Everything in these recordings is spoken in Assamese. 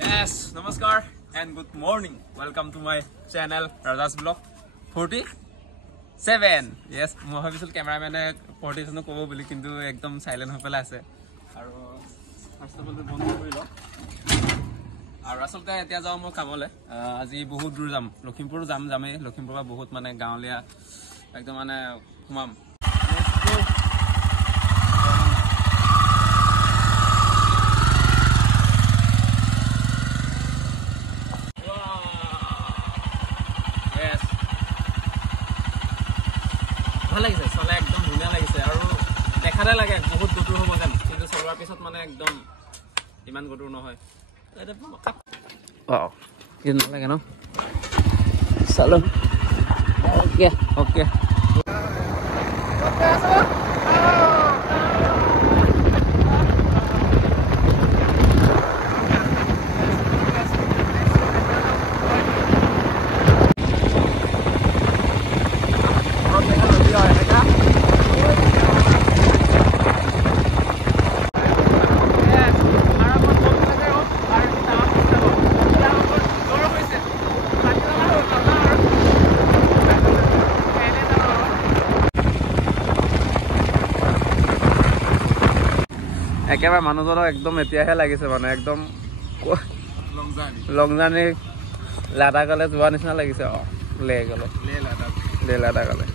Yes, namaskar and good morning. Welcome to my channel Rajas Vlog 47. Yes, মই ভাবিছিল ক্যামেৰামেনে 47 কব বুলি কিন্তু একদম সাইলেন্ট হৈ পেলাই আছে আৰু ফাৰ্স্ট অফ অল বন্ধ কৰি ল আৰু আসলতে এতিয়া যাও মই কামলে আজি বহুত দূৰ যাম লখিমপুৰ যামে লখিমপুৰৰ বহুত মানে গাঁৱলীয়া একদম মানে ঘুমাম ভাল লাগিছে চলে একদম ধুনীয়া লাগিছে আৰু দেখাতে লাগে বহুত গটুৰ হ'ব যেন কিন্তু চলোৱাৰ পিছত মানে একদম ইমান গটুৰ নহয় ইমান লাগে ন চলো ওকে ওকে একেবাৰে মানুহজনক একদম এতিয়াহে লাগিছে মানে একদম লং জাৰ্ণি লাডাখলৈ যোৱা নিচিনা লাগিছে লে লাডাখলৈ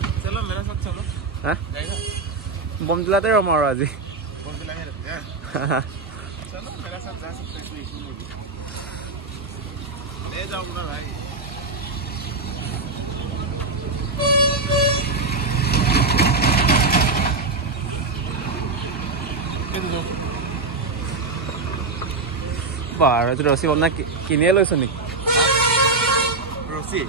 বমদিলাতে ৰম আৰু আজি বাৰু ৰছী বন্ধা কিনিয়ে লৈছ নেকি ৰছী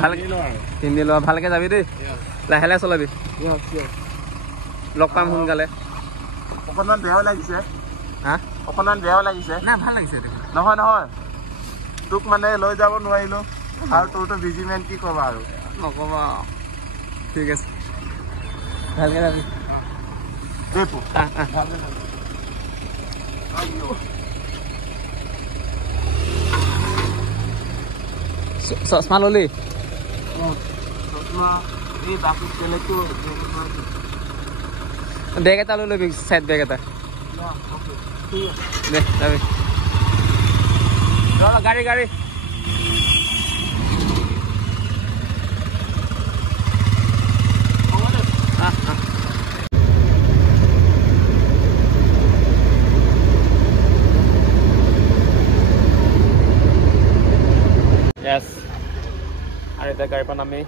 ভালকে কিনি লোৱা ভালকে যাবি দেই লাহে লাহে চলাবি লগ পাম সোনকালে অকণমান বেয়াও লাগিছে হা অকণমান বেয়াও লাগিছে না ভাল লাগিছে নহয় নহয় তোক মানে লৈ যাব নোৱাৰিলো আৰু তোৰতো বিজি মেন কি ক'বা আৰু নক'বা ঠিক আছে ভালকে যাবি চশমা ললি বেগ এটা লৈ লবি চাইড বেগ এটা দে যাবি গাড়ী গাড়ী আৰু এতিয়া গাড়ীৰ পৰা নামি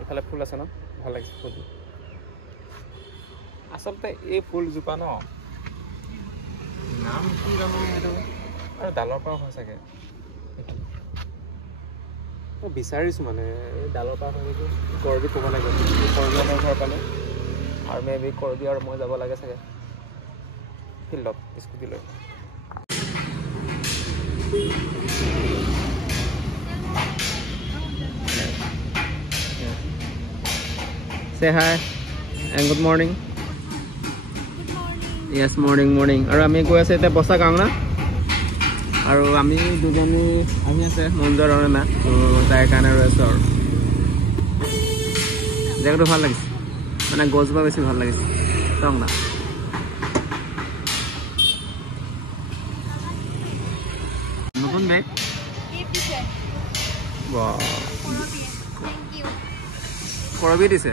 এইফালে ফুল আছে ন ভাল লাগিছে ফুল আচলতে এই ফুলজোপা ন নাম কি জানো এইটো আৰু ডালৰ পৰা হয় চাগে মই বিচাৰিছোঁ মানে এই ডালৰ পৰা হয় নেকি কৰবি ক'ব লাগে কৰবি আমাৰ ঘৰ পালে আৰু মেবি কৰবি আৰু মই যাব লাগে চাগে ফিল্ডত স্কুটি লৈ Say hi and good morning. Good morning. Yes, morning. আৰু আমি গৈ আছে এতিয়া বসা গাঁও না আৰু আমি দুজনী আহি আছে মঞ্জুৰ আৰু না তাইৰ কাৰণে ৰৈ আছোঁ আৰু জেগাটো ভাল লাগিছে মানে গছজোপা বেছি ভাল লাগিছে চাওঁ না নতুন বেগ কৰবি দিছে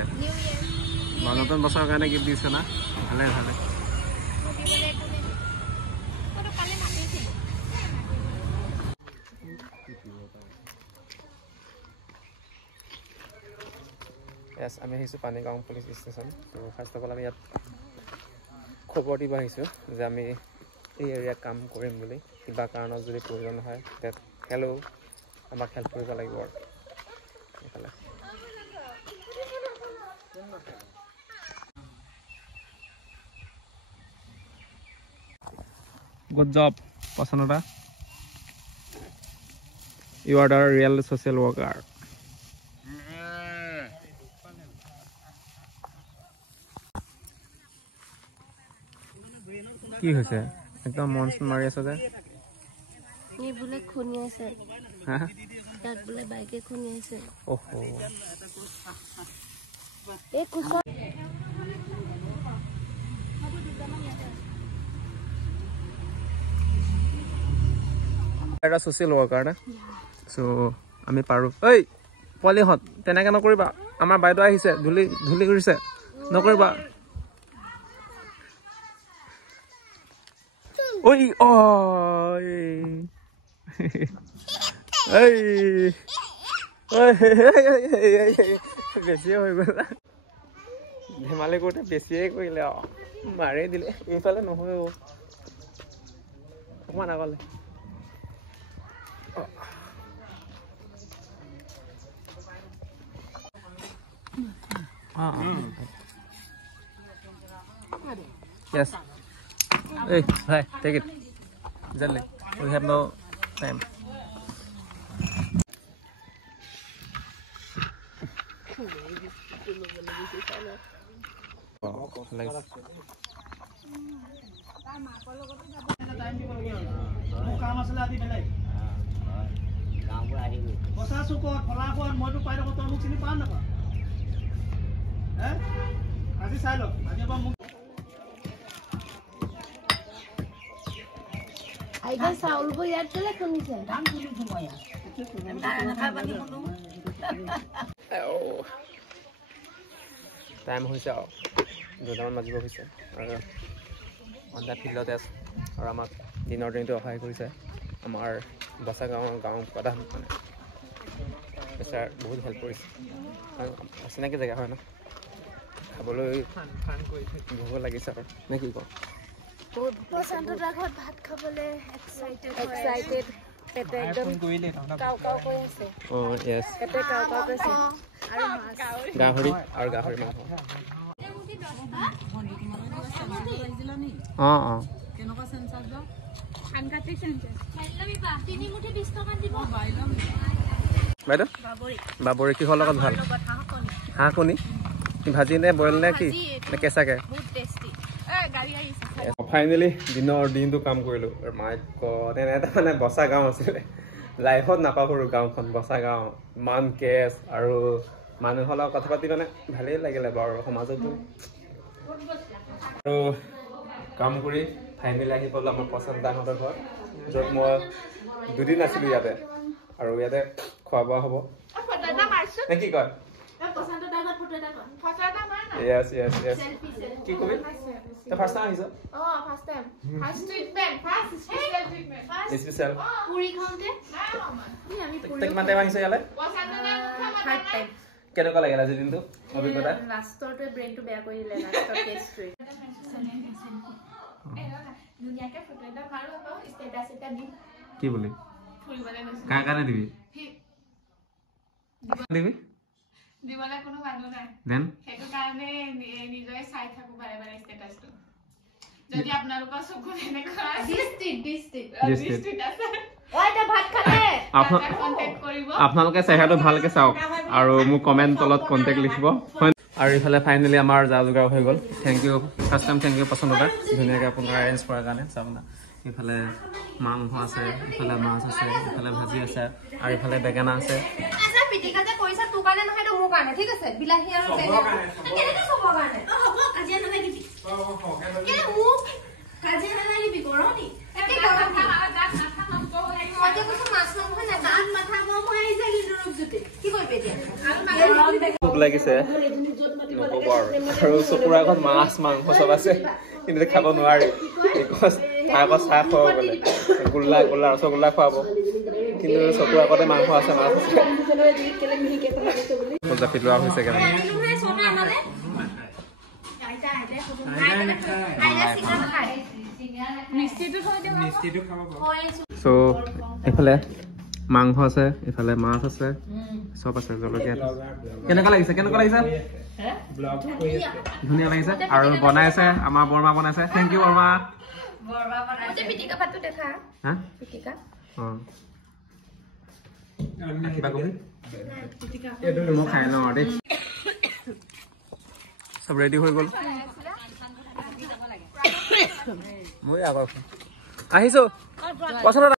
নতুন বছৰৰ কাৰণে গিফ্ট দিছে না ভালে ভালে yes আমি আহিছোঁ পানীগাঁও পুলিচ ষ্টেচন তো ফাৰ্ষ্ট অফ অল আমি ইয়াত খবৰ দিব আহিছোঁ যে আমি এই এৰিয়াত কাম কৰিম বুলি কিবা কাৰণত যদি প্ৰয়োজন হয় তাত হেল্ল' আমাক হেল্প কৰিব লাগিব আৰু এইফালে Good job, Pasanada. You are the real social worker. কি হৈছে একদম মন মাৰি আছে যে এই বোলে খুনি আছে হা তাক বোলে বাইকে খুনি আছে ওহো এই কুছ এটা সোশ্যাল ওয়ার্কার না সো আমি পাৰো ঐ পলিহত তেনেকে নকৰিবা আমাৰ বাইদেউ আহিছে ধুলি ধুলি কৰিছে নকৰিবা ঐ ঐ এই বেছিয়ে হৈ গ'ল ধেমালি কৰোঁতে বেছিয়ে কৰিলে মাৰি দিলে এইফালে নহয় অকণমান আগলে Yes. Hey, hi, take it. Gently. We have no time. Wow, nice. আইডা চাউল বই ইয়াত কেলে খুনিছে টাইম হৈছে আৰু দুটামান বাজিব হৈছে আৰু অন্ধা ফিল্ডতে আছে আৰু আমাক দিনৰ দিনটো সহায় কৰিছে আমাৰ বচা গাঁও প্ৰধান মানে ছাৰ বহুত হেল্প কৰিছে আৰু চিনাকি জেগা হয় ন খাবলৈ ভোক লাগিছে আৰু নে কি কওঁ প্ৰশান্তদাৰ ঘৰত ভাত খাবলৈ এক্সাইটেড পেটে একদম কাউ কাউ কৰি আছে অঁ য়েছ পেটে কাউ কাউ কৰিছে আৰু মাছ গাহৰি আৰু গাহৰি মাংস অঁ অঁ বাইদেউ বাবৰি কিহৰ লগত ভাল হাঁহ কণী ভাজি নে বইল নে কি নে কেঁচাকে ফাইনেলি দিনটো কাম কৰিলোঁ আৰু মাইক তেনে এটা মানে বচা গাঁও আছিলে লাইফত নাপাহৰোঁ গাঁওখন বচা গাঁও ইমান কেচ আৰু মানুহৰ লগত কথা পাতি মানে ভালেই লাগিলে বাৰু সমাজতো আৰু কাম কৰি ফাইনেলি আহি পালোঁ আমাৰ প্ৰশান্তদাহঁতৰ ঘৰত য'ত মই দুদিন আছিলোঁ ইয়াতে আৰু ইয়াতে খোৱা বোৱা হ'ব নে কি কয় Yes. কি কবি তই ফাৰ্ষ্ট টাইম আহিছ first time first treatment first special পুৰি খাওঁতে তই কিমান টাইম আহিছ ইয়ালৈ থাৰ্ড টাইম কেনেকুৱা লাগিল আজি দিনটো অভিজ্ঞতা লাষ্টৰটোৱে ব্ৰেইনটো বেয়া কৰি দিলে লাষ্টৰ টেষ্টটোৱে ধুনীয়াকে ফটো এটা মাৰো আকৌ ষ্টেটাছ এটা দিম কি বুলি ফুৰিবলৈ গৈছো কাৰ কাৰণে দিবি দিবলৈ কোনো মানুহ নাই দেন সেইটো কাৰণে নিজে চাই থাকো বাৰে বাৰে ষ্টেটাছটো যদি আপোনালোকৰ চকু এনেকুৱা ডিষ্ট্ৰিক্ট আছে আপোনালোকে চেহেৰাটো ভালকে চাওক আৰু মোক কমেণ্ট তলত কণ্টেক্ট লিখিব আৰু ইফালে ফাইনেলি আমাৰ যা যোগাৰ হৈ গ'ল thank you first time thank you পচন্দতা ধুনীয়াকৈ আপোনাক এৰেঞ্জ কৰাৰ কাৰণে চাওক না ইফালে মাংস আছে ইফালে মাছ আছে ইফালে ভাজি আছে আৰু ইফালে বেঙেনা আছে পিটিকা যে কৰিছা তোৰ কাৰণে নহয় তো মোৰ কাৰণে ঠিক আছে বিলাহী আৰু কেনেকৈ চবৰ কাৰণে হ'ব কাজিয়া নালাগিবি কেনে মোক কাজিয়া নালাগিবি গৰমনি একে গৰম ভোক লাগিছে নক'ব আৰু চকুৰ আগত মাছ মাংস চব আছে কিন্তু খাব নোৱাৰি বিকজ আগত চাহ খুৱাব বোলে গোল্লা ৰসগোল্লা খুৱাব কিন্তু চকুৰ আগতে মাংস আছে মাছ আছে জাপি লোৱা হৈছে কেনেকৈ চ' এইফালে মাংস আছে এইফালে মাছ আছে চব আছে জলকীয়া কেনেকুৱা লাগিছে ধুনীয়া লাগিছে আৰু বনাইছে আমাৰ বৰমা বনাইছে থেংক ইউ বৰমা কিবা কবি মই খাই লওঁ আৰু দেই চব ৰেডি হৈ গ'ল মই আগৰ আহিছো পচন্দ